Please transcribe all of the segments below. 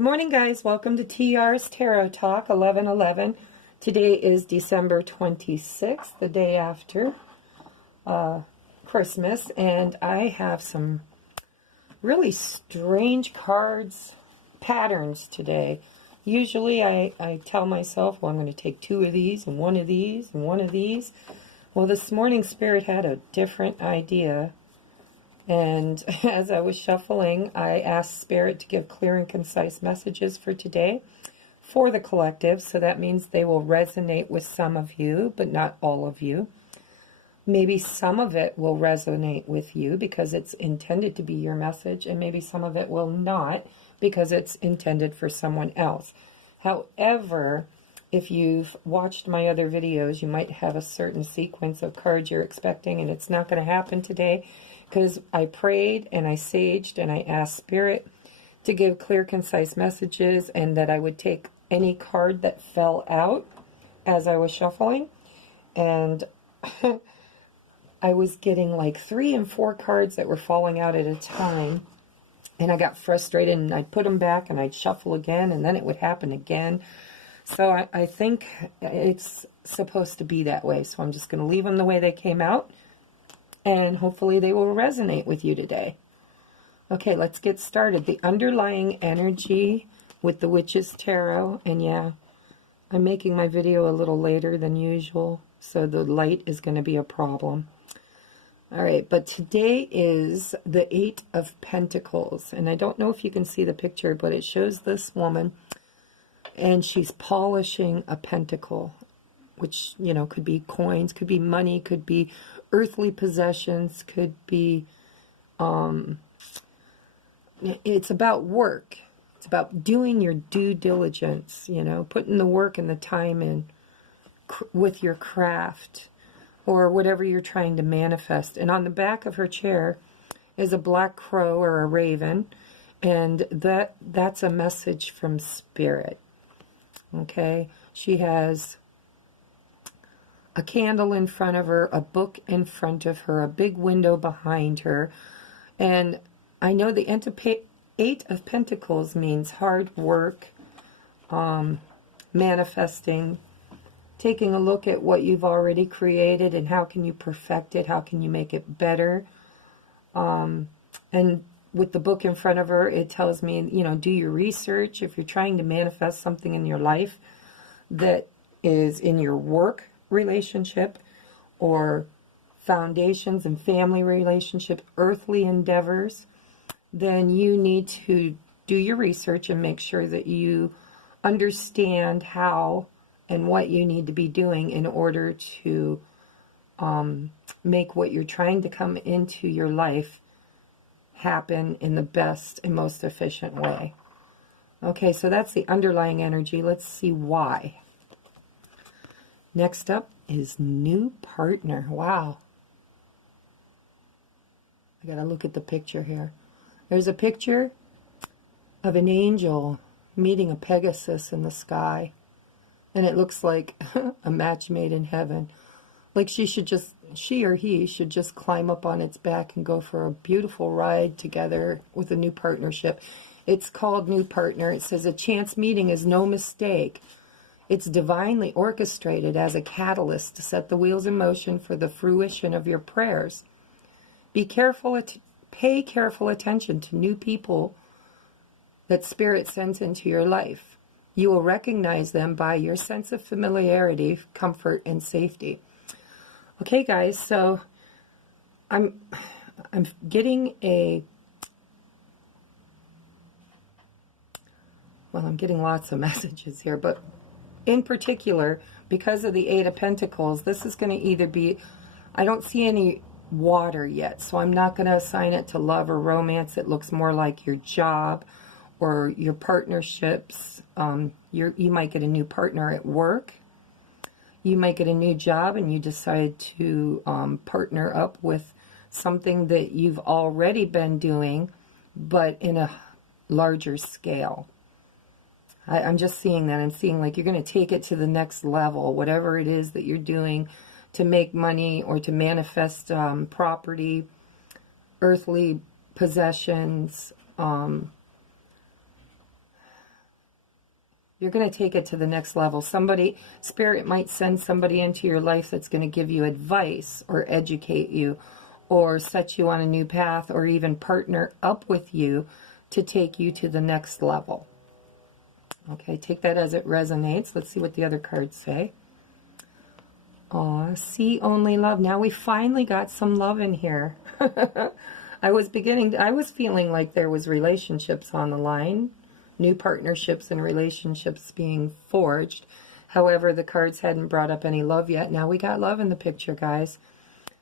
Good morning, guys. Welcome to T.R.s Tarot Talk 1111. Today is December 26th, the day after Christmas, and I have some really strange cards patterns today. Usually I tell myself, well, I'm going to take two of these and one of these and one of these. Well, this morning Spirit had a different idea. And as I was shuffling, I asked Spirit to give clear and concise messages for today for the collective. So that means they will resonate with some of you, but not all of you. Maybe some of it will resonate with you because it's intended to be your message, and maybe some of it will not because it's intended for someone else. However, if you've watched my other videos, you might have a certain sequence of cards you're expecting, and it's not going to happen today because I prayed and I saged and I asked Spirit to give clear, concise messages, and that I would take any card that fell out as I was shuffling. And I was getting like 3 and 4 cards that were falling out at a time. And I got frustrated and I'd put them back and I'd shuffle again, and then it would happen again. So I think it's supposed to be that way. So I'm just going to leave them the way they came out. And hopefully they will resonate with you today. Okay, let's get started. The underlying energy with the Witch's Tarot. And yeah, I'm making my video a little later than usual, so the light is going to be a problem. All right, but today is the 8 of Pentacles. And I don't know if you can see the picture, but it shows this woman, and she's polishing a pentacle, which, you know, could be coins, could be money, could be earthly possessions, could be, it's about work. It's about doing your due diligence, you know, putting the work and the time in with your craft or whatever you're trying to manifest. And on the back of her chair is a black crow or a raven, and that's a message from Spirit. Okay, she has a candle in front of her, a book in front of her, a big window behind her. And I know the 8 of Pentacles means hard work, manifesting, taking a look at what you've already created and how can you perfect it, how can you make it better. And with the book in front of her, it tells me, you know, do your research. If you're trying to manifest something in your life that is in your work relationship or foundations and family relationships, earthly endeavors, then you need to do your research and make sure that you understand how and what you need to be doing in order to make what you're trying to come into your life happen in the best and most efficient way. Okay, so that's the underlying energy. Let's see why. Next up is new partner. Wow. I gotta look at the picture here. There's a picture of an angel meeting a Pegasus in the sky. And it looks like a match made in heaven. Like she or he should just climb up on its back and go for a beautiful ride together with a new partnership. It's called New Partner. It says a chance meeting is no mistake. It's divinely orchestrated as a catalyst to set the wheels in motion for the fruition of your prayers. Be careful, pay careful attention to new people that Spirit sends into your life. You will recognize them by your sense of familiarity, comfort, and safety. Okay, guys, so I'm getting I'm getting lots of messages here, but in particular, because of the 8 of Pentacles, this is going to either be, I don't see any water yet, so I'm not going to assign it to love or romance. It looks more like your job or your partnerships. You might get a new partner at work. You might get a new job and you decide to partner up with something that you've already been doing, but in a larger scale. I'm just seeing that. I'm seeing like you're going to take it to the next level, whatever it is that you're doing to make money or to manifest property, earthly possessions, You're going to take it to the next level. Somebody, Spirit might send somebody into your life that's going to give you advice or educate you or set you on a new path or even partner up with you to take you to the next level. Okay, take that as it resonates. Let's see what the other cards say. Aw, see only love. Now we finally got some love in here. I was feeling like there was relationships on the line, new partnerships and relationships being forged. However, the cards hadn't brought up any love yet. Now we got love in the picture, guys.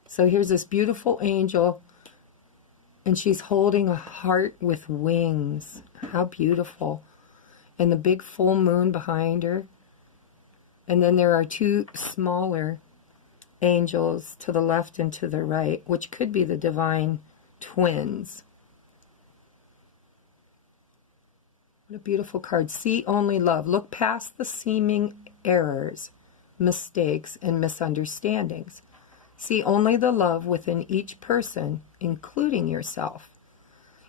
So here's this beautiful angel, and she's holding a heart with wings. How beautiful. And the big full moon behind her. And then there are two smaller angels to the left and to the right, which could be the divine twins. What a beautiful card. See only love. Look past the seeming errors, mistakes, and misunderstandings. See only the love within each person, including yourself.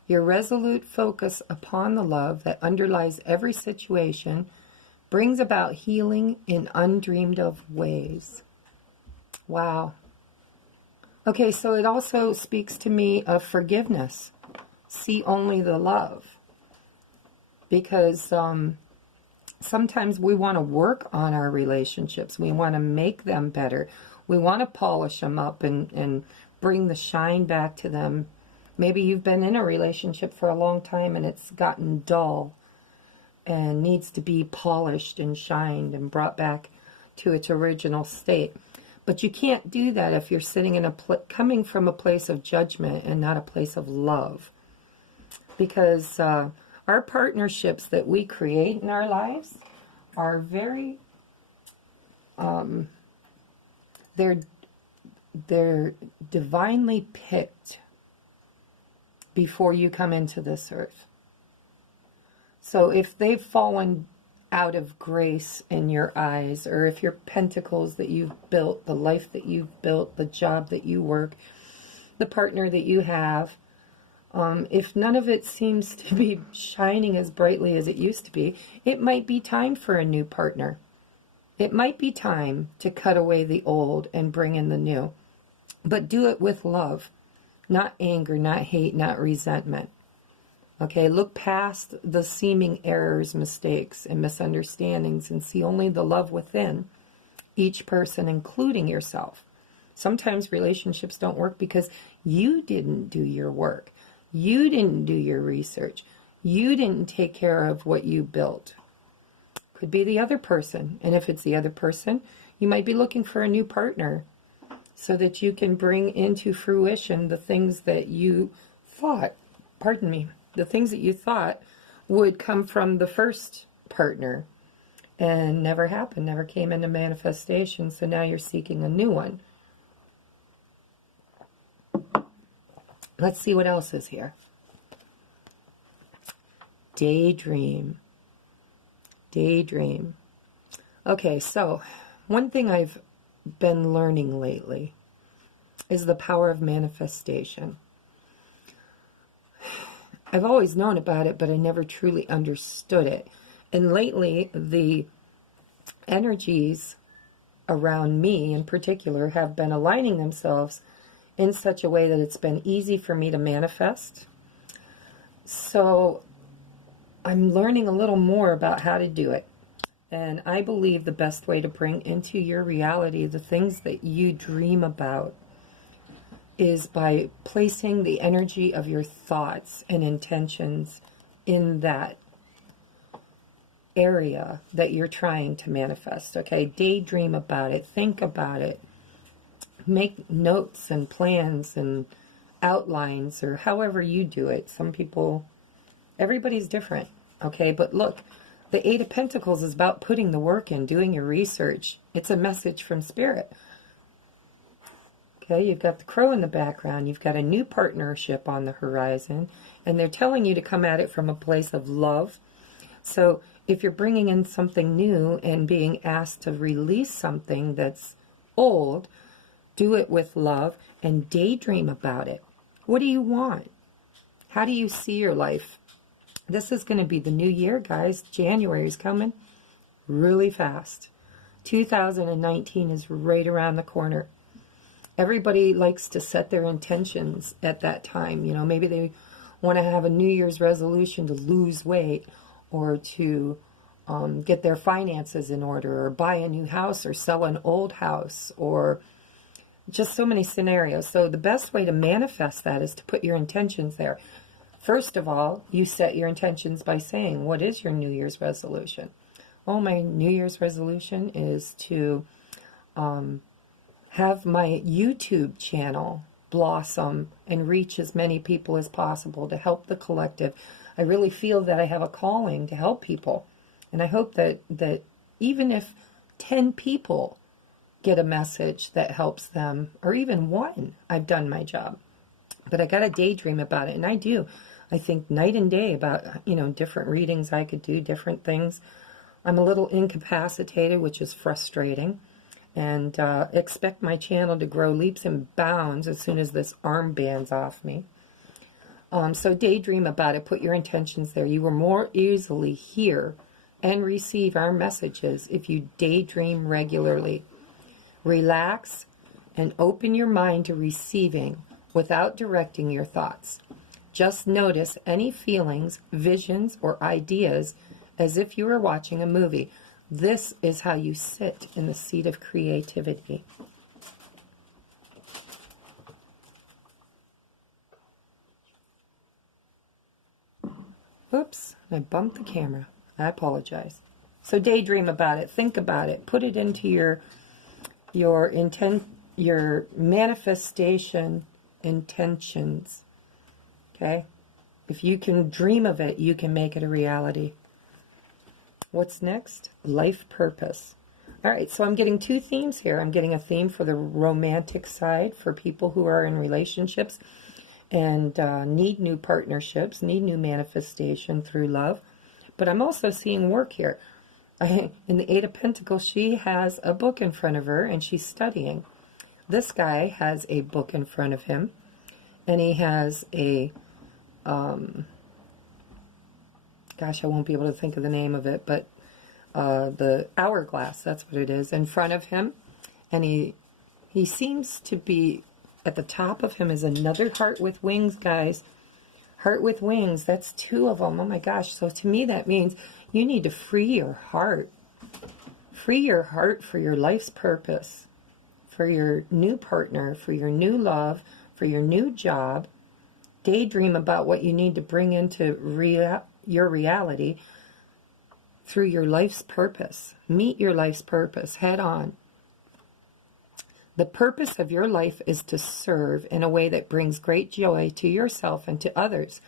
Your resolute focus upon the love that underlies every situation brings about healing in undreamed of ways. Wow. Okay, so it also speaks to me of forgiveness. See only the love. Because sometimes we want to work on our relationships. We want to make them better. We want to polish them up and bring the shine back to them. Maybe you've been in a relationship for a long time and it's gotten dull and needs to be polished and shined and brought back to its original state. But you can't do that if you're sitting in coming from a place of judgment and not a place of love. Because our partnerships that we create in our lives are very, they're divinely picked before you come into this earth. So if they've fallen out of grace in your eyes, or if your pentacles that you've built, the life that you've built, the job that you work, the partner that you have, if none of it seems to be shining as brightly as it used to be, it might be time for a new partner. It might be time to cut away the old and bring in the new. But do it with love, not anger, not hate, not resentment. Okay, look past the seeming errors, mistakes, and misunderstandings and see only the love within each person, including yourself. Sometimes relationships don't work because you didn't do your work. You didn't do your research. You didn't take care of what you built. Could be the other person. And if it's the other person, you might be looking for a new partner so that you can bring into fruition the things that you thought, the things that you thought would come from the first partner and never happened, never came into manifestation. So now you're seeking a new one. Let's see what else is here. Daydream. Daydream. Okay, so one thing I've been learning lately is the power of manifestation. I've always known about it, but I never truly understood it. And lately, the energies around me in particular have been aligning themselves in such a way that it's been easy for me to manifest. So I'm learning a little more about how to do it. And I believe the best way to bring into your reality the things that you dream about is by placing the energy of your thoughts and intentions in that area that you're trying to manifest. Okay, daydream about it, think about it, make notes and plans and outlines, or however you do it. Some people, everybody's different. Okay, but look, the Eight of Pentacles is about putting the work in, doing your research. It's a message from Spirit. Okay, you've got the crow in the background. You've got a new partnership on the horizon. And they're telling you to come at it from a place of love. So if you're bringing in something new and being asked to release something that's old, do it with love and daydream about it. What do you want? How do you see your life? This is going to be the new year, guys. January is coming. really fast. 2019 is right around the corner. Everybody likes to set their intentions at that time. You know, maybe they want to have a New Year's resolution to lose weight, or to get their finances in order, or buy a new house, or sell an old house, or just so many scenarios. So the best way to manifest that is to put your intentions there. First of all, you set your intentions by saying, what is your New Year's resolution? Oh, my New Year's resolution is to have my YouTube channel blossom and reach as many people as possible, to help the collective. I really feel that I have a calling to help people. And I hope that even if 10 people get a message that helps them, or even one, I've done my job. But I got to daydream about it, and I do. I think night and day about, you know, different readings I could do, different things. I'm a little incapacitated, which is frustrating, and expect my channel to grow leaps and bounds as soon as this armband's off me. So daydream about it. Put your intentions there. You will more easily hear and receive our messages if you daydream regularly. Relax and open your mind to receiving without directing your thoughts. Just notice any feelings, visions, or ideas as if you were watching a movie. This is how you sit in the seat of creativity. Oops, I bumped the camera. I apologize. So daydream about it, think about it, put it into your intent, your manifestation intentions. Okay? If you can dream of it, you can make it a reality. What's next? Life purpose. All right, so I'm getting two themes here. I'm getting a theme for the romantic side, for people who are in relationships and need new partnerships, need new manifestation through love. But I'm also seeing work here. In the Eight of Pentacles, she has a book in front of her, and she's studying. This guy has a book in front of him, and he has a, gosh, I won't be able to think of the name of it, but the hourglass, that's what it is, in front of him. And he seems to be, at the top of him is another heart with wings, guys. Heart with wings, that's two of them. Oh my gosh. So to me that means you need to free your heart. Free your heart for your life's purpose, for your new partner, for your new love, for your new job. Daydream about what you need to bring into your reality through your life's purpose. Meet your life's purpose head on. The purpose of your life is to serve in a way that brings great joy to yourself and to others.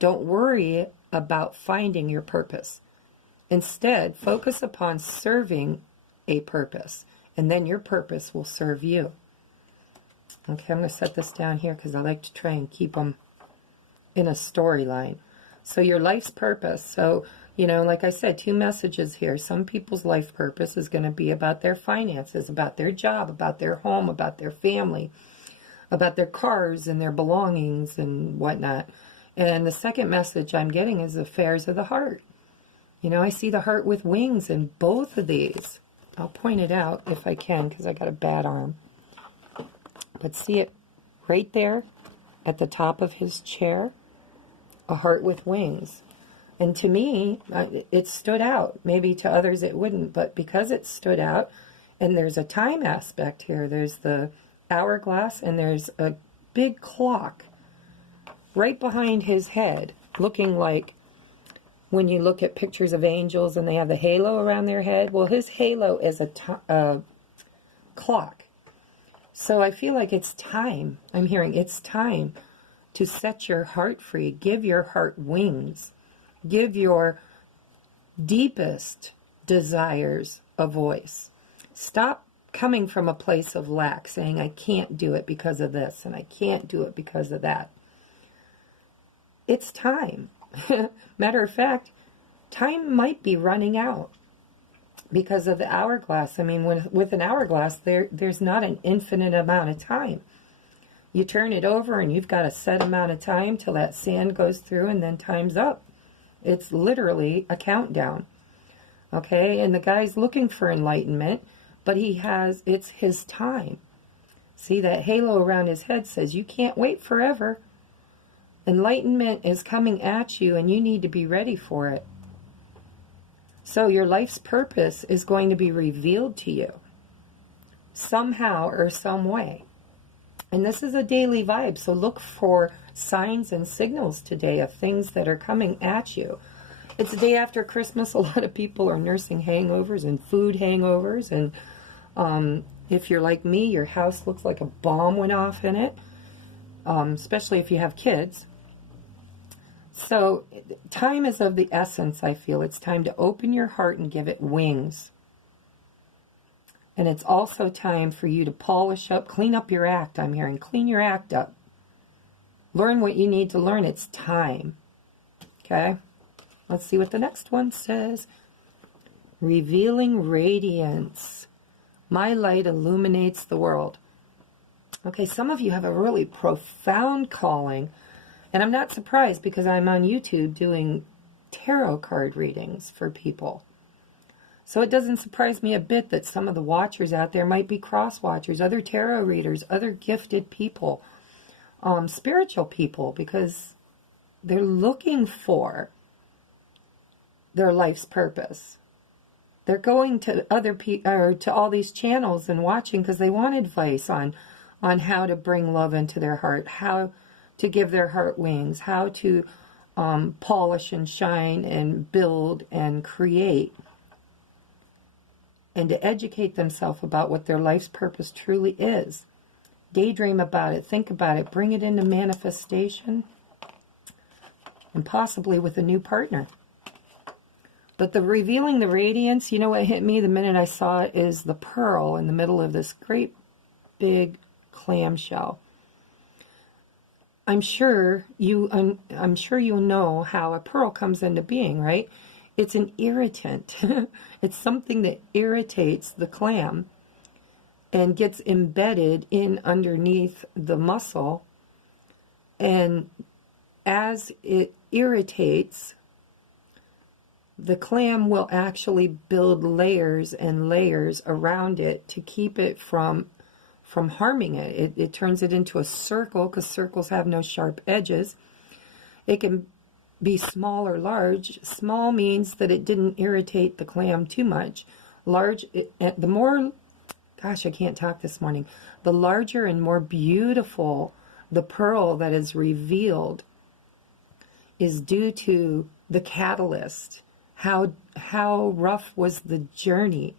Don't worry about finding your purpose. Instead, focus upon serving a purpose, and then your purpose will serve you. Okay, I'm going to set this down here because I like to try and keep them in a storyline. So your life's purpose. So, you know, like I said, two messages here. Some people's life purpose is going to be about their finances, about their job, about their home, about their family, about their cars and their belongings and whatnot. And the second message I'm getting is affairs of the heart. You know, I see the heart with wings in both of these. I'll point it out if I can because I got a bad arm. But see it right there at the top of his chair? A heart with wings. And to me, it stood out. Maybe to others it wouldn't, but because it stood out, and there's a time aspect here, there's the hourglass, and there's a big clock right behind his head, looking like when you look at pictures of angels and they have the halo around their head. Well, his halo is a clock. So I feel like it's time. I'm hearing it's time to set your heart free. Give your heart wings. Give your deepest desires a voice. Stop coming from a place of lack, saying, I can't do it because of this, and I can't do it because of that. It's time. Matter of fact, time might be running out because of the hourglass. I mean, with an hourglass, there's not an infinite amount of time. You turn it over, and you've got a set amount of time till that sand goes through, and then time's up. It's literally a countdown. Okay, and the guy's looking for enlightenment, but it's his time. See, that halo around his head says you can't wait forever. Enlightenment is coming at you, and you need to be ready for it. So your life's purpose is going to be revealed to you somehow or some way. And this is a daily vibe, so look for signs and signals today of things that are coming at you. It's the day after Christmas. A lot of people are nursing hangovers and food hangovers. And if you're like me, your house looks like a bomb went off in it, especially if you have kids. So time is of the essence, I feel. It's time to open your heart and give it wings. And it's also time for you to polish up, clean up your act, I'm hearing. Clean your act up. Learn what you need to learn. It's time. Okay? Let's see what the next one says. Revealing radiance. My light illuminates the world. Okay, some of you have a really profound calling. And I'm not surprised because I'm on YouTube doing tarot card readings for people. So it doesn't surprise me a bit that some of the watchers out there might be cross-watchers, other tarot readers, other gifted people, spiritual people, because they're looking for their life's purpose. They're going to other people or to all these channels and watching because they want advice on how to bring love into their heart, how to give their heart wings, how to polish and shine and build and create, and to educate themselves about what their life's purpose truly is. Daydream about it, think about it, bring it into manifestation, and possibly with a new partner. But the revealing the radiance, you know what hit me the minute I saw it is the pearl in the middle of this great big clamshell. I'm sure you know how a pearl comes into being, right? It's an irritant. It's something that irritates the clam and gets embedded in underneath the muscle. And as it irritates, the clam will actually build layers and layers around it to keep it from harming it. It turns it into a circle because circles have no sharp edges. It can be small or large. Small means that it didn't irritate the clam too much. Large, the more, gosh, I can't talk this morning. The larger and more beautiful the pearl that is revealed is due to the catalyst. How rough was the journey?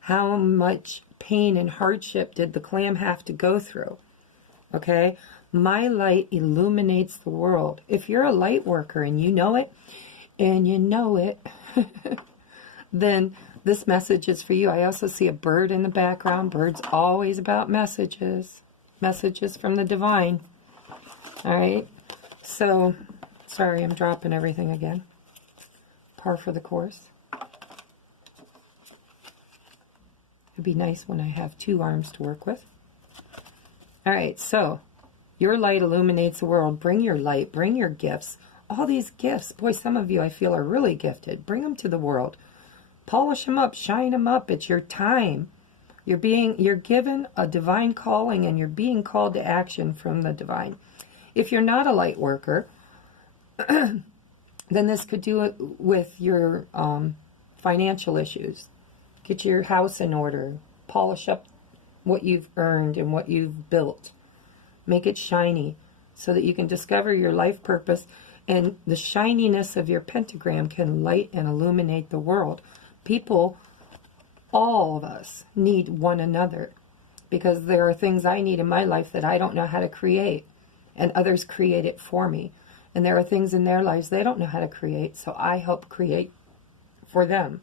How much pain and hardship did the clam have to go through? Okay? My light illuminates the world. If you're a light worker and you know it, then this message is for you. I also see a bird in the background. Birds always about messages. Messages from the divine. All right? So, sorry, I'm dropping everything again. Par for the course. It'd be nice when I have two arms to work with. All right, so your light illuminates the world. Bring your light, bring your gifts. All these gifts, boy, some of you I feel are really gifted. Bring them to the world. Polish them up, shine them up. It's your time. You're given a divine calling and you're being called to action from the divine. If you're not a light worker, then this could do it with your financial issues. Get your house in order. Polish up what you've earned and what you've built. Make it shiny so that you can discover your life purpose, and the shininess of your pentagram can light and illuminate the world. People, all of us, need one another because there are things I need in my life that I don't know how to create, and others create it for me. And there are things in their lives they don't know how to create, so I help create for them.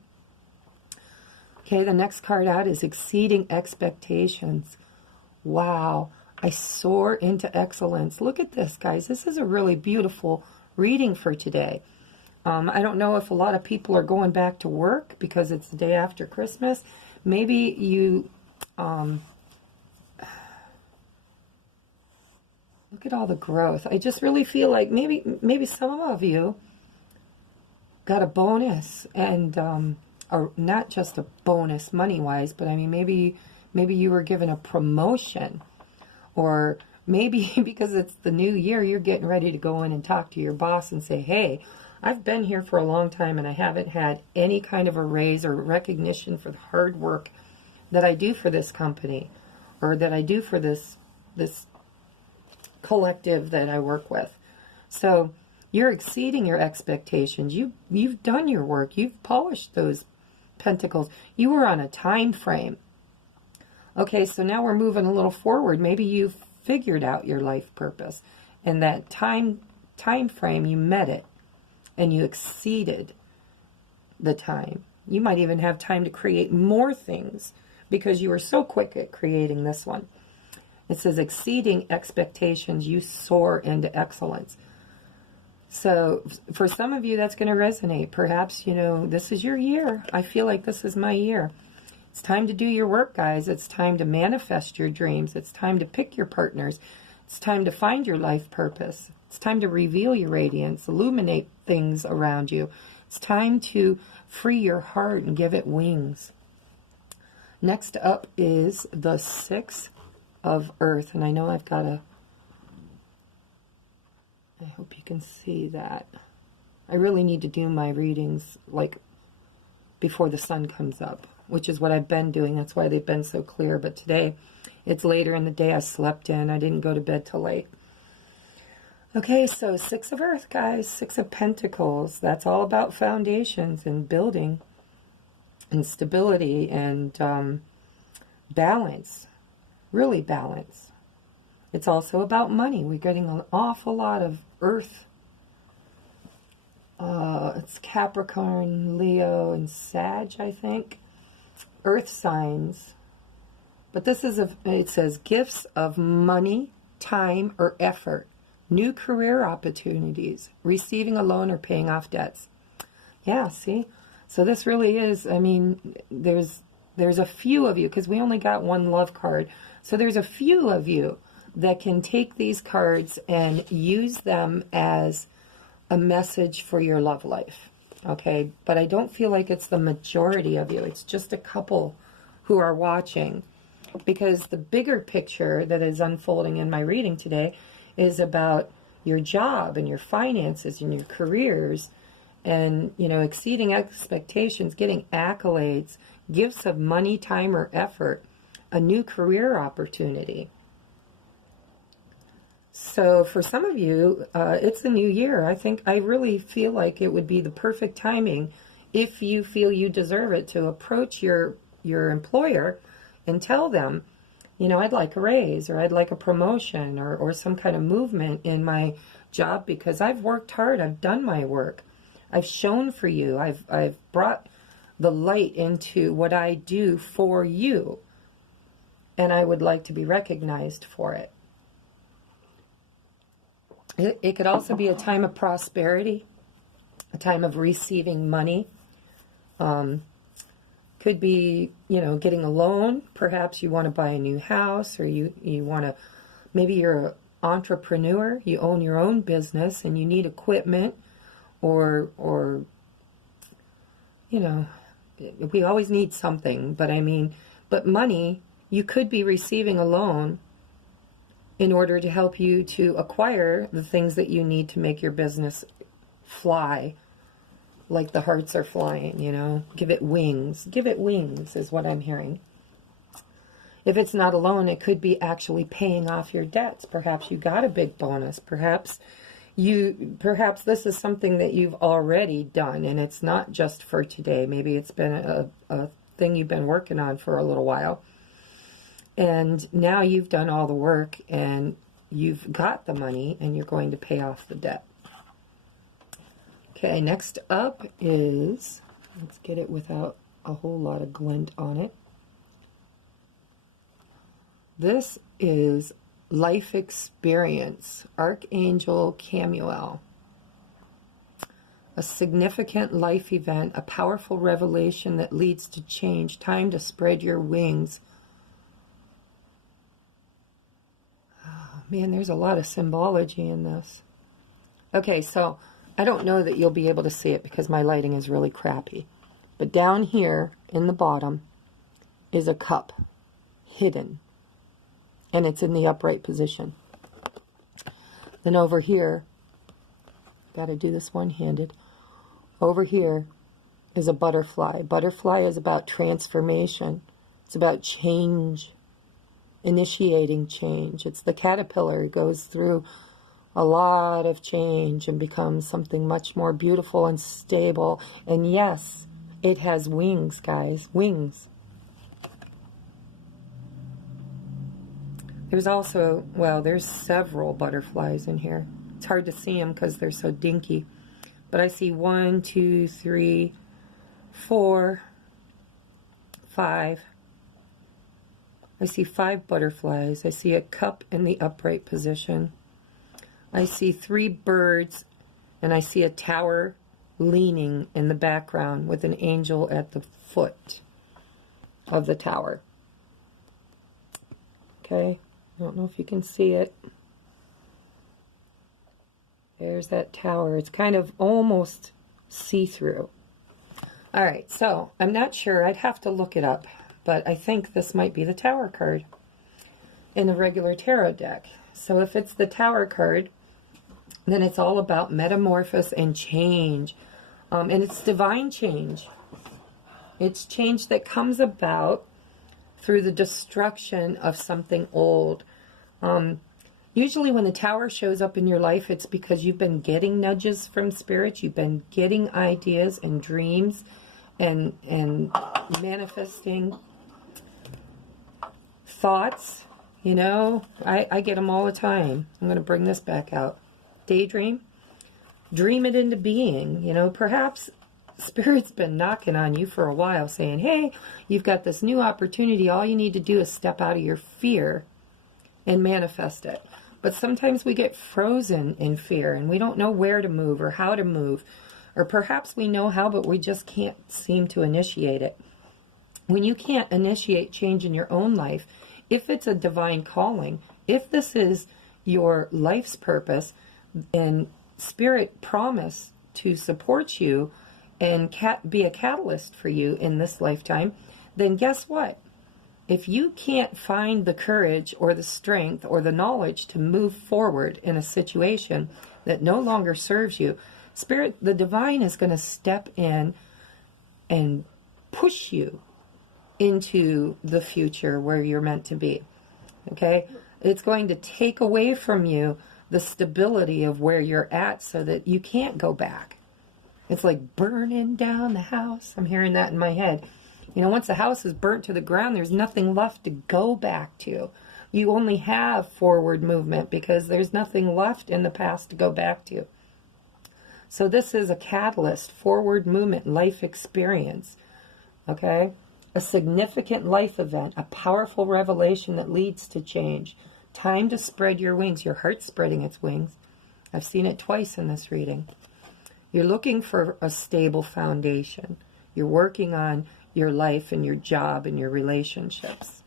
Okay, the next card out is Exceeding Expectations. Wow, I soar into excellence. Look at this, guys. This is a really beautiful reading for today. I don't know if a lot of people are going back to work because it's the day after Christmas. Maybe you... look at all the growth. I just really feel like maybe some of you got a bonus and not just a bonus money-wise, but I mean, maybe you were given a promotion, or maybe because it's the new year, you're getting ready to go in and talk to your boss and say, hey, I've been here for a long time and I haven't had any kind of a raise or recognition for the hard work that I do for this company, or that I do for this collective that I work with. So you're exceeding your expectations. You've done your work. You've polished those pentacles. You were on a time frame. Okay, so now we're moving a little forward. Maybe you've figured out your life purpose, and that time frame, you met it, and you exceeded the time. You might even have time to create more things because you were so quick at creating this one. It says, exceeding expectations, you soar into excellence. So for some of you, that's going to resonate. Perhaps, this is your year. I feel like this is my year. It's time to do your work, guys. It's time to manifest your dreams. It's time to pick your partners. It's time to find your life purpose. It's time to reveal your radiance, illuminate things around you. It's time to free your heart and give it wings. Next up is the 6 of Earth. And I know I've got I hope you can see that. I really need to do my readings like before the sun comes up, which is what I've been doing. That's why they've been so clear. But today, it's later in the day. I slept in. I didn't go to bed till late. Okay, so 6 of Earth, guys. 6 of Pentacles. That's all about foundations and building and stability and balance. Really balance. It's also about money. We're getting an awful lot of Earth. It's Capricorn, Leo, and Sag, I think. Earth signs. But this is, it says, gifts of money, time, or effort. New career opportunities. Receiving a loan or paying off debts. Yeah, see? So this really is, I mean, there's a few of you, because we only got one love card. So there's a few of you that can take these cards and use them as a message for your love life. Okay? But I don't feel like it's the majority of you. It's just a couple who are watching. Because the bigger picture that is unfolding in my reading today is about your job and your finances and your careers and, exceeding expectations, getting accolades, gifts of money, time, or effort, a new career opportunity. So for some of you, it's the new year. I really feel like it would be the perfect timing, if you feel you deserve it, to approach your employer and tell them, I'd like a raise, or I'd like a promotion, or some kind of movement in my job, because I've worked hard. I've done my work. I've shown for you. I've brought the light into what I do for you, and I would like to be recognized for it. It could also be a time of prosperity, a time of receiving money. Could be, getting a loan. Perhaps you want to buy a new house, or you want to, maybe you're an entrepreneur, you own your own business and you need equipment, or we always need something, but money, you could be receiving a loan in order to help you to acquire the things that you need to make your business fly like the hearts are flying, Give it wings. Give it wings is what I'm hearing. If it's not a loan, it could be actually paying off your debts. Perhaps you got a big bonus. Perhaps this is something that you've already done, and it's not just for today. Maybe it's been a thing you've been working on for a little while. And now you've done all the work, and you've got the money, and you're going to pay off the debt. Okay, next up is, let's get it without a whole lot of glint on it. This is life experience, Archangel Camuel. A significant life event, a powerful revelation that leads to change, time to spread your wings. Oh, man, there's a lot of symbology in this. Okay, so I don't know that you'll be able to see it because my lighting is really crappy. But down here in the bottom is a cup, hidden, and it's in the upright position. Then over here, got to do this one-handed, over here is a butterfly. Butterfly is about transformation. It's about change, initiating change. It's the caterpillar. It goes through a lot of change and becomes something much more beautiful and stable. And yes, it has wings, guys, wings. There's also, well, there's several butterflies in here. It's hard to see them because they're so dinky. But I see 1, 2, 3, 4, 5. I see 5 butterflies. I see a cup in the upright position. I see 3 birds, and I see a tower leaning in the background with an angel at the foot of the tower. Okay, I don't know if you can see it. There's that tower. It's kind of almost see-through. All right, so I'm not sure. I'd have to look it up, but I think this might be the Tower card in a regular tarot deck. So if it's the Tower card, then it's all about metamorphosis and change. And it's divine change. It's change that comes about through the destruction of something old. Usually when the Tower shows up in your life, it's because you've been getting nudges from Spirit. You've been getting ideas and dreams and manifesting thoughts. You know, I get them all the time. I'm going to bring this back out. Daydream. Dream it into being. You know, perhaps Spirit's been knocking on you for a while saying, hey, you've got this new opportunity. All you need to do is step out of your fear and manifest it. But sometimes we get frozen in fear and we don't know where to move or how to move. Or perhaps we know how, but we just can't seem to initiate it. When you can't initiate change in your own life, if it's a divine calling, if this is your life's purpose, and Spirit promise to support you and be a catalyst for you in this lifetime, then guess what? If you can't find the courage or the strength or the knowledge to move forward in a situation that no longer serves you, Spirit, the divine is going to step in and push you into the future where you're meant to be. Okay? It's going to take away from you the stability of where you're at so that you can't go back. It's like burning down the house. I'm hearing that in my head. You know, once the house is burnt to the ground, there's nothing left to go back to. You only have forward movement because there's nothing left in the past to go back to. So this is a catalyst, forward movement, life experience. Okay? A significant life event, a powerful revelation that leads to change. Time to spread your wings. Your heart's spreading its wings. I've seen it twice in this reading. You're looking for a stable foundation. You're working on your life and your job and your relationships.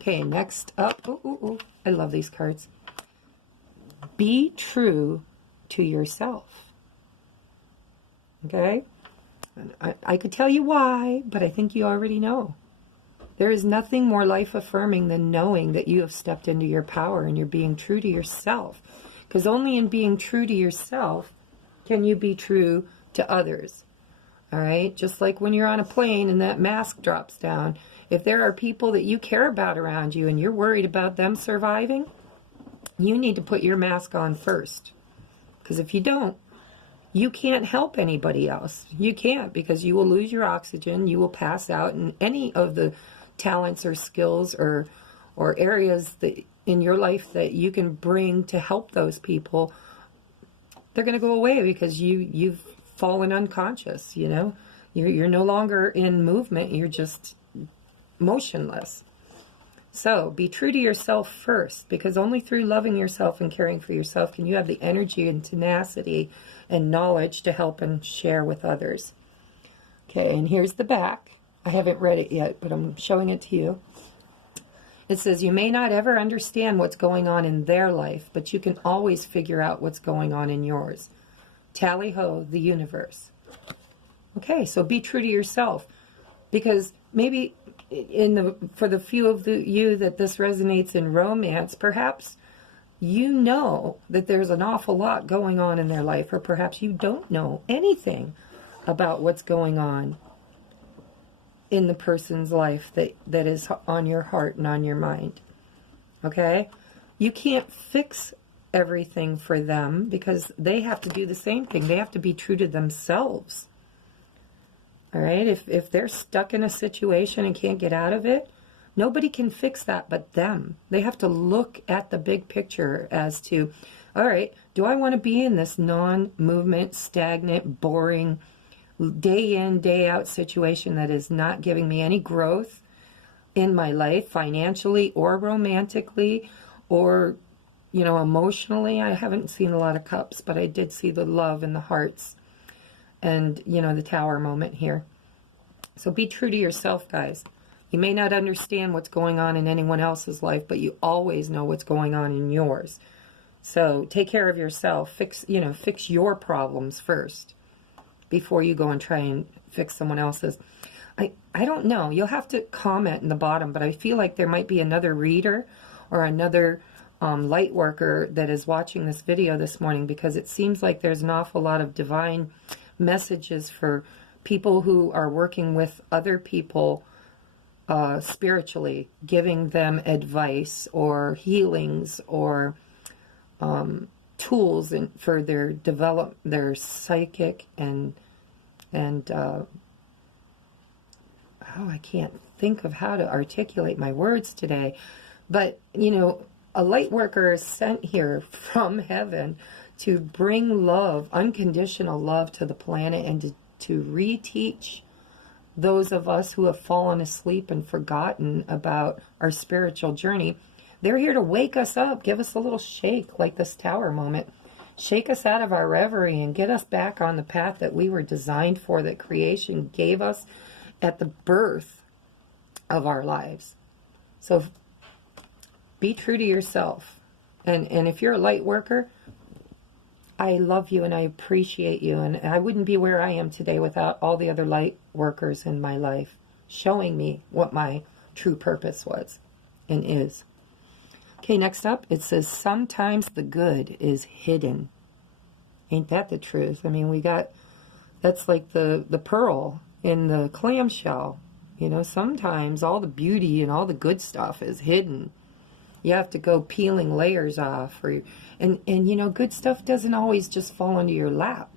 Okay, next up. I love these cards. Be true to yourself. Okay? I could tell you why, but I think you already know. There is nothing more life-affirming than knowing that you have stepped into your power and you're being true to yourself. Because only in being true to yourself can you be true to others. All right? Just like when you're on a plane and that mask drops down. If there are people that you care about around you and you're worried about them surviving, you need to put your mask on first. Because if you don't, you can't help anybody else. You can't, because you will lose your oxygen. You will pass out, and any of the talents or skills or areas that in your life that you can bring to help those people, they're going to go away because you've fallen unconscious. You know, you're no longer in movement. You're just motionless. So be true to yourself first, because only through loving yourself and caring for yourself can you have the energy and tenacity and knowledge to help and share with others. Okay, and here's the back. I haven't read it yet, but I'm showing it to you. It says, you may not ever understand what's going on in their life, but you can always figure out what's going on in yours. Tally ho, the universe. Okay, so be true to yourself, because maybe for the few of you that this resonates in romance, perhaps you know that there's an awful lot going on in their life, or perhaps you don't know anything about what's going on in the person's life that is on your heart and on your mind. Okay? You can't fix everything for them, because they have to do the same thing. They have to be true to themselves. All right? If they're stuck in a situation and can't get out of it, nobody can fix that but them. They have to look at the big picture as to, all right, do I want to be in this non-movement, stagnant, boring, day in, day out situation that is not giving me any growth in my life, financially or romantically, or, you know, emotionally? I haven't seen a lot of cups, but I did see the love and the hearts and, you know, the tower moment here. So be true to yourself, guys. You may not understand what's going on in anyone else's life, but you always know what's going on in yours. So take care of yourself. Fix your problems first before you go and try and fix someone else's. I don't know. You'll have to comment in the bottom, but I feel like there might be another reader or another light worker that is watching this video this morning, because it seems like there's an awful lot of divine messages for people who are working with other people spiritually, giving them advice or healings or tools for their psychic and I can't think of how to articulate my words today, but you know, a light worker is sent here from heaven to bring love, unconditional love, to the planet, and to reteach those of us who have fallen asleep and forgotten about our spiritual journey. They're here to wake us up, give us a little shake, like this tower moment. Shake us out of our reverie and get us back on the path that we were designed for, that creation gave us at the birth of our lives. So be true to yourself. And if you're a light worker, I love you and I appreciate you. And I wouldn't be where I am today without all the other light workers in my life showing me what my true purpose was and is. Okay, next up, it says, sometimes the good is hidden. Ain't that the truth? I mean, that's like the pearl in the clamshell. You know, sometimes all the beauty and all the good stuff is hidden. You have to go peeling layers off. And you know, good stuff doesn't always just fall into your lap.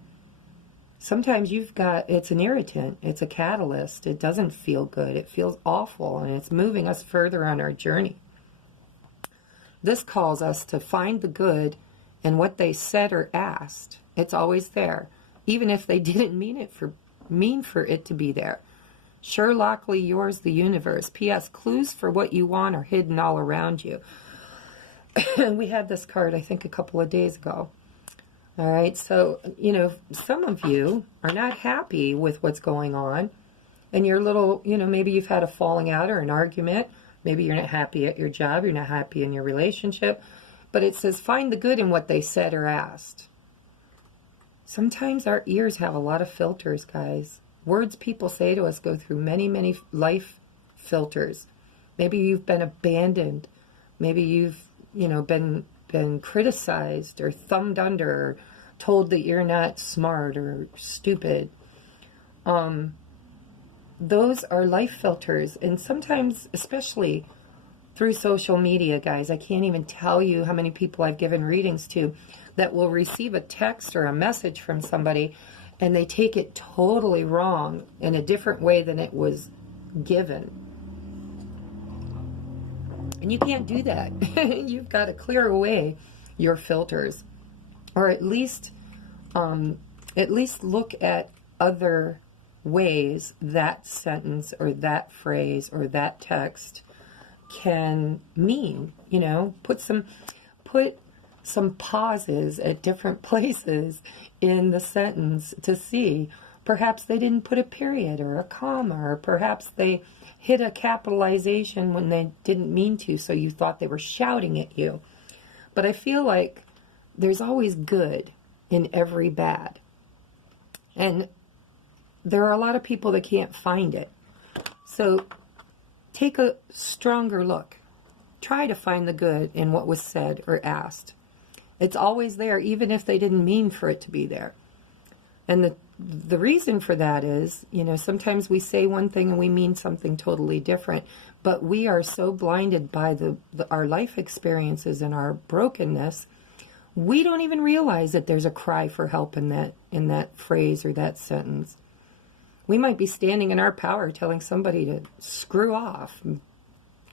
Sometimes it's an irritant. It's a catalyst. It doesn't feel good. It feels awful, and it's moving us further on our journey. This calls us to find the good in what they said or asked. It's always there, even if they didn't mean for it to be there. Sherlockly yours, the universe. P.S. Clues for what you want are hidden all around you. We had this card, I think, a couple of days ago. All right, so, you know, some of you are not happy with what's going on, and you're maybe you've had a falling out or an argument. Maybe you're not happy at your job, you're not happy in your relationship, but it says find the good in what they said or asked. Sometimes our ears have a lot of filters, guys. Words people say to us go through many, many life filters. Maybe you've been abandoned. Maybe you've, been criticized or thumbed under or told that you're not smart or stupid. Those are life filters. And sometimes, especially through social media, guys, I can't even tell you how many people I've given readings to that will receive a text or a message from somebody and they take it totally wrong in a different way than it was given. And you can't do that. You've got to clear away your filters, or at least look at other ways that sentence or that phrase or that text can mean. Put some pauses at different places in the sentence to see. Perhaps they didn't put a period or a comma, or perhaps they hit a capitalization when they didn't mean to, so you thought they were shouting at you. But I feel like there's always good in every bad. And there are a lot of people that can't find it. So take a stronger look. Try to find the good in what was said or asked. It's always there, even if they didn't mean for it to be there. And the reason for that is, you know, sometimes we say one thing and we mean something totally different, but we are so blinded by our life experiences and our brokenness, we don't even realize that there's a cry for help in that phrase or that sentence. We might be standing in our power telling somebody to screw off,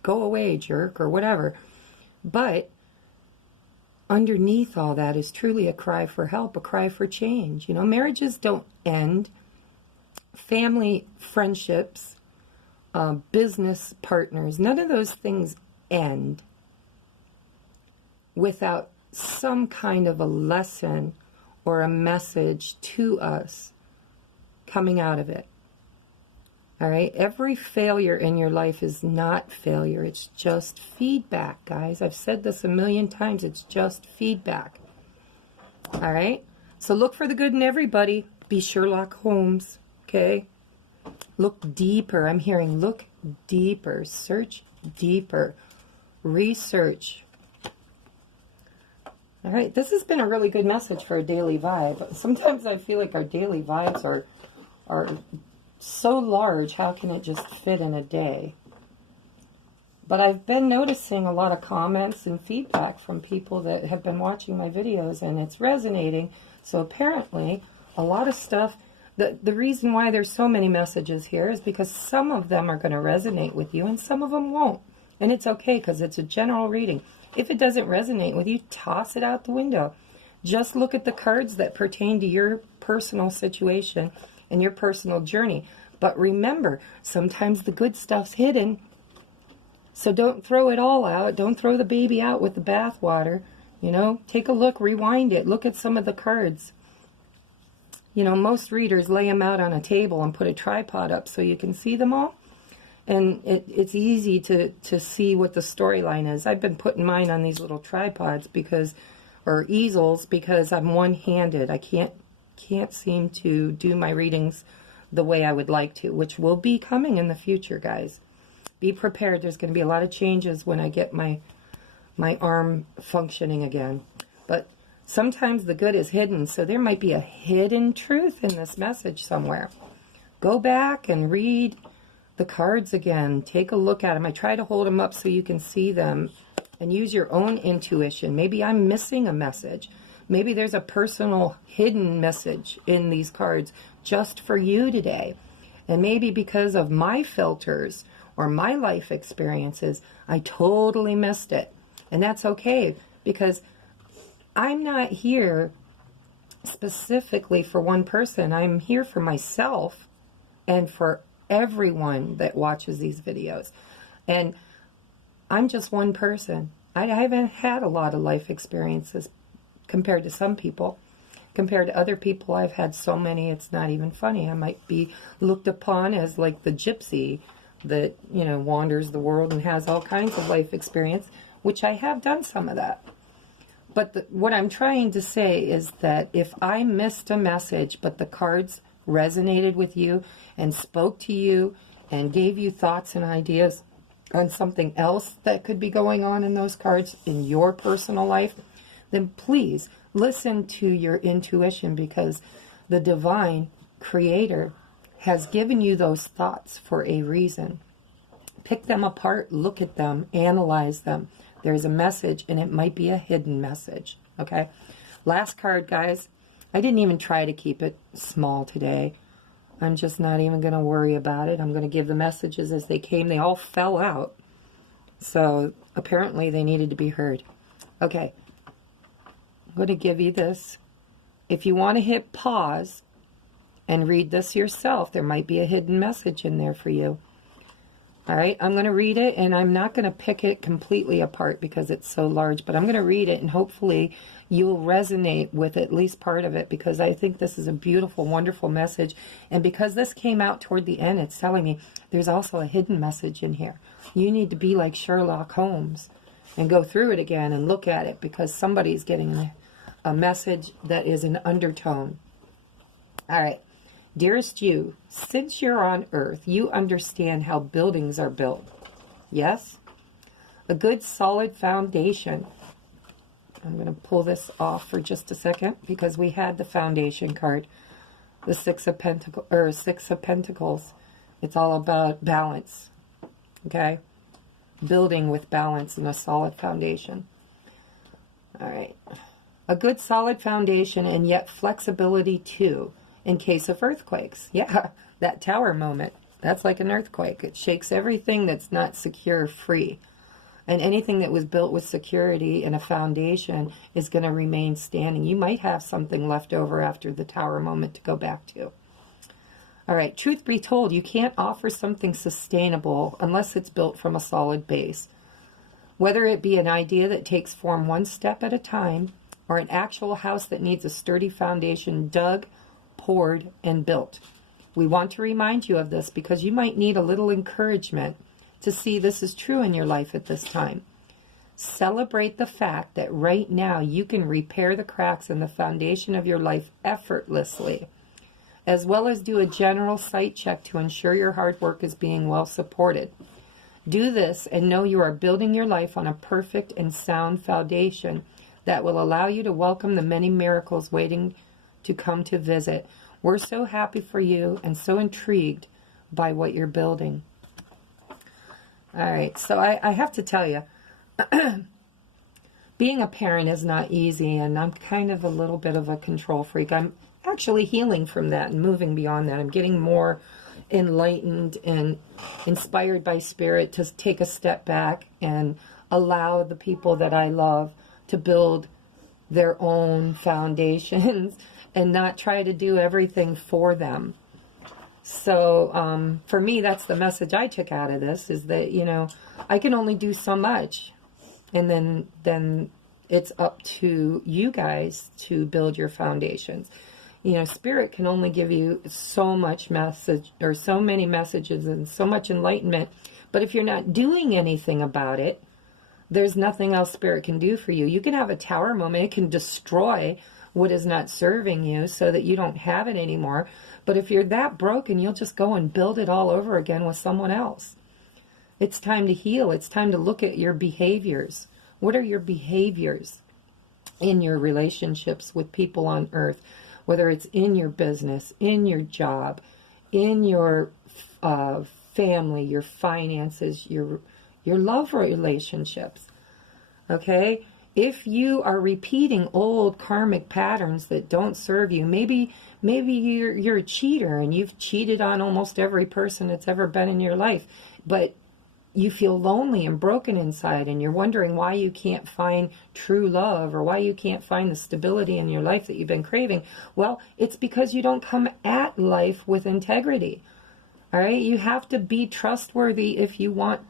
go away, jerk, or whatever. But underneath all that is truly a cry for help, a cry for change. You know, marriages don't end. Family, friendships, business partners, none of those things end without some kind of a lesson or a message to us coming out of it. All right? Every failure in your life is not failure. It's just feedback, guys. I've said this a million times. It's just feedback. All right? So look for the good in everybody. Be Sherlock Holmes, okay? Look deeper. I'm hearing look deeper. Search deeper. Research. All right, this has been a really good message for a daily vibe. Sometimes I feel like our daily vibes are so large, how can it just fit in a day? But I've been noticing a lot of comments and feedback from people that have been watching my videos, and it's resonating. So apparently, a lot of stuff, the reason why there's so many messages here is because some of them are going to resonate with you and some of them won't. And it's okay, because it's a general reading. If it doesn't resonate with you, toss it out the window. Just look at the cards that pertain to your personal situation and your personal journey. But remember, sometimes the good stuff's hidden. So don't throw it all out. Don't throw the baby out with the bathwater. You know, take a look, rewind it. Look at some of the cards. You know, most readers lay them out on a table and put a tripod up so you can see them all. And it's easy to see what the storyline is. I've been putting mine on these little tripods or easels, because I'm one-handed. I can't seem to do my readings the way I would like to, which will be coming in the future, guys. Be prepared. There's going to be a lot of changes when I get my arm functioning again. But sometimes the good is hidden, so there might be a hidden truth in this message somewhere. Go back and read the cards again. Take a look at them. I try to hold them up so you can see them and use your own intuition. Maybe I'm missing a message. Maybe there's a personal hidden message in these cards just for you today. And maybe because of my filters or my life experiences, I totally missed it. And that's okay, because I'm not here specifically for one person. I'm here for myself and for everyone that watches these videos. And I'm just one person. I haven't had a lot of life experiences compared to some people. Compared to other people, I've had so many, it's not even funny. I might be looked upon as like the gypsy that, you know, wanders the world and has all kinds of life experience, which I have done some of that. But what I'm trying to say is that if I missed a message, but the cards resonated with you and spoke to you and gave you thoughts and ideas on something else that could be going on in those cards in your personal life, then please listen to your intuition, because the divine creator has given you those thoughts for a reason. Pick them apart, look at them, analyze them. There's a message, and it might be a hidden message, okay? Last card, guys. I didn't even try to keep it small today. I'm just not even going to worry about it. I'm going to give the messages as they came. They all fell out. So apparently they needed to be heard. Okay. I'm going to give you this. If you want to hit pause and read this yourself, there might be a hidden message in there for you. All right, I'm going to read it, and I'm not going to pick it completely apart because it's so large, but I'm going to read it, and hopefully you'll resonate with at least part of it, because I think this is a beautiful, wonderful message. And because this came out toward the end, it's telling me there's also a hidden message in here. You need to be like Sherlock Holmes and go through it again and look at it, because somebody's getting a message that is an undertone. All right. Dearest you, since you're on Earth, you understand how buildings are built. Yes? A good solid foundation. I'm going to pull this off for just a second because we had the foundation card. The Six of Pentacles. It's all about balance. Okay? Building with balance and a solid foundation. All right. A good solid foundation and yet flexibility too in case of earthquakes. Yeah, that tower moment. That's like an earthquake. It shakes everything that's not secure free. And anything that was built with security and a foundation is going to remain standing. You might have something left over after the tower moment to go back to. All right, truth be told, you can't offer something sustainable unless it's built from a solid base. Whether it be an idea that takes form one step at a time, or an actual house that needs a sturdy foundation dug, poured, and built. We want to remind you of this because you might need a little encouragement to see this is true in your life at this time. Celebrate the fact that right now you can repair the cracks in the foundation of your life effortlessly, as well as do a general site check to ensure your hard work is being well supported. Do this and know you are building your life on a perfect and sound foundation that will allow you to welcome the many miracles waiting to come to visit. We're so happy for you and so intrigued by what you're building. All right, so I have to tell you, being a parent is not easy, and I'm kind of a little bit of a control freak. I'm actually healing from that and moving beyond that. I'm getting more enlightened and inspired by spirit to take a step back and allow the people that I love to build their own foundations and not try to do everything for them. So for me, that's the message I took out of this, is that, you know, I can only do so much, and then it's up to you guys to build your foundations. You know, Spirit can only give you so much message, or so many messages and so much enlightenment, but if you're not doing anything about it, there's nothing else Spirit can do for you. You can have a tower moment. It can destroy what is not serving you so that you don't have it anymore. But if you're that broken, you'll just go and build it all over again with someone else. It's time to heal. It's time to look at your behaviors. What are your behaviors in your relationships with people on earth? Whether it's in your business, in your job, in your family, your finances, your love relationships. Okay? If you are repeating old karmic patterns that don't serve you, maybe you're a cheater and you've cheated on almost every person that's ever been in your life, but you feel lonely and broken inside, and you're wondering why you can't find true love, or why you can't find the stability in your life that you've been craving. Well, it's because you don't come at life with integrity. All right? You have to be trustworthy if you want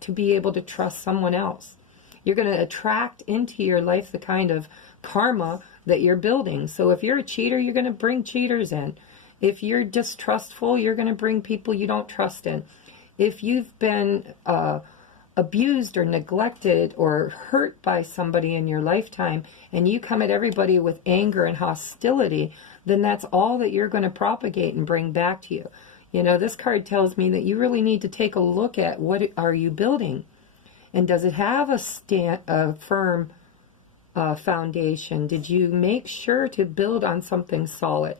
to be able to trust someone else. You're going to attract into your life the kind of karma that you're building. So if you're a cheater, you're going to bring cheaters in. If you're distrustful, you're going to bring people you don't trust in. If you've been abused or neglected or hurt by somebody in your lifetime, and you come at everybody with anger and hostility, then that's all that you're going to propagate and bring back to you. You know, this card tells me that you really need to take a look at what are you building. And does it have a firm foundation? Did you make sure to build on something solid?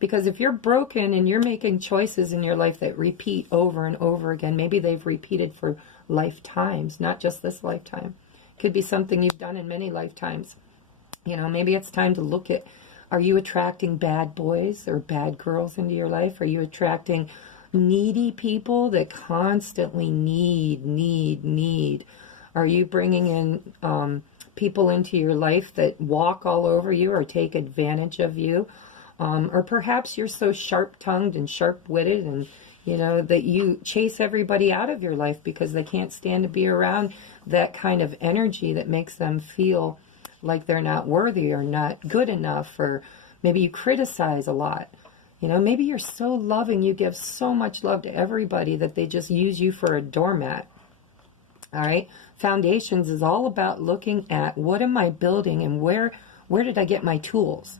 Because if you're broken and you're making choices in your life that repeat over and over again, maybe they've repeated for lifetimes, not just this lifetime. Could be something you've done in many lifetimes. You know, maybe it's time to look at, are you attracting bad boys or bad girls into your life? Are you attracting needy people that constantly need? Are you bringing in people into your life that walk all over you or take advantage of you? Or perhaps you're so sharp-tongued and sharp-witted, and you know that you chase everybody out of your life because they can't stand to be around that kind of energy that makes them feel like they're not worthy or not good enough. Or maybe you criticize a lot. You know, maybe you're so loving, you give so much love to everybody that they just use you for a doormat. All right? Foundations is all about looking at what am I building and where did I get my tools?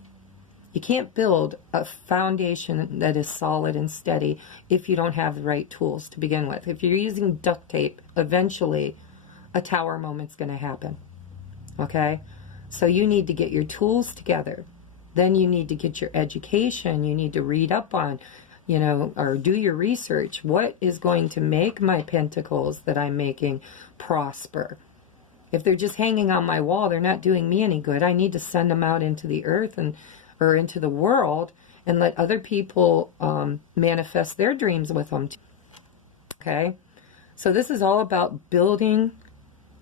You can't build a foundation that is solid and steady if you don't have the right tools to begin with. If you're using duct tape, eventually a tower moment's going to happen. Okay? So you need to get your tools together. Then you need to get your education. You need to read up on, you know, or do your research. What is going to make my pentacles that I'm making prosper? If they're just hanging on my wall, they're not doing me any good. I need to send them out into the earth and or into the world and let other people manifest their dreams with them. Okay? So this is all about building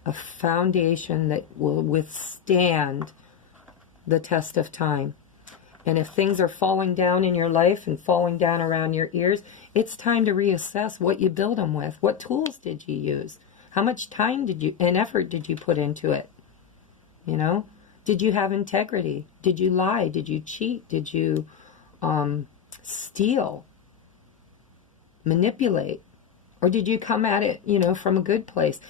a foundation that will withstand the test of time. And if things are falling down in your life and falling down around your ears, it's time to reassess what you build them with. What tools did you use? How much time did you and effort did you put into it? You know? Did you have integrity? Did you lie? Did you cheat? Did you steal? Manipulate? Or did you come at it, you know, from a good place?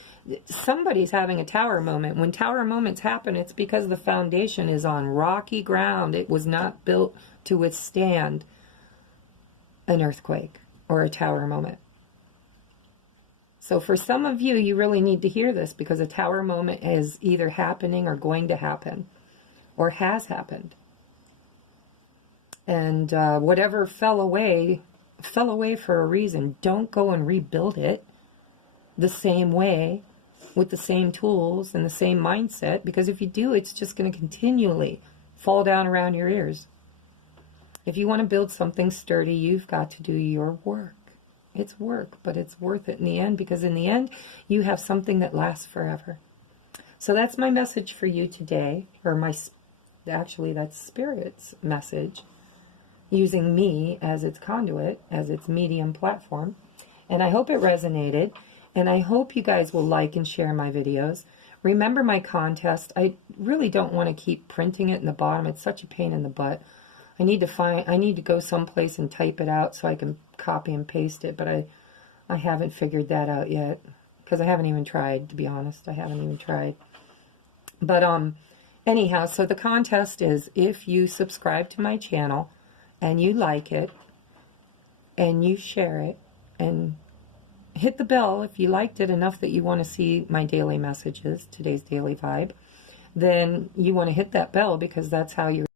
Somebody's having a tower moment. When tower moments happen, it's because the foundation is on rocky ground. It was not built to withstand an earthquake or a tower moment. So for some of you, you really need to hear this because a tower moment is either happening or going to happen or has happened. And whatever fell away for a reason. Don't go and rebuild it the same way with the same tools and the same mindset, because if you do, it's just going to continually fall down around your ears. If you want to build something sturdy, you've got to do your work. It's work, but it's worth it in the end, because in the end, you have something that lasts forever. So that's my message for you today, or actually that's Spirit's message, using me as its conduit, as its medium platform. And I hope it resonated, and I hope you guys will like and share my videos. Remember my contest. I really don't want to keep printing it in the bottom. It's such a pain in the butt. I need to go someplace and type it out so I can copy and paste it, but I haven't figured that out yet, because I haven't even tried, to be honest. I haven't even tried. But anyhow, so the contest is, if you subscribe to my channel and you like it and you share it and hit the bell if you liked it enough that you want to see my daily messages, today's daily vibe, then you want to hit that bell, because that's how you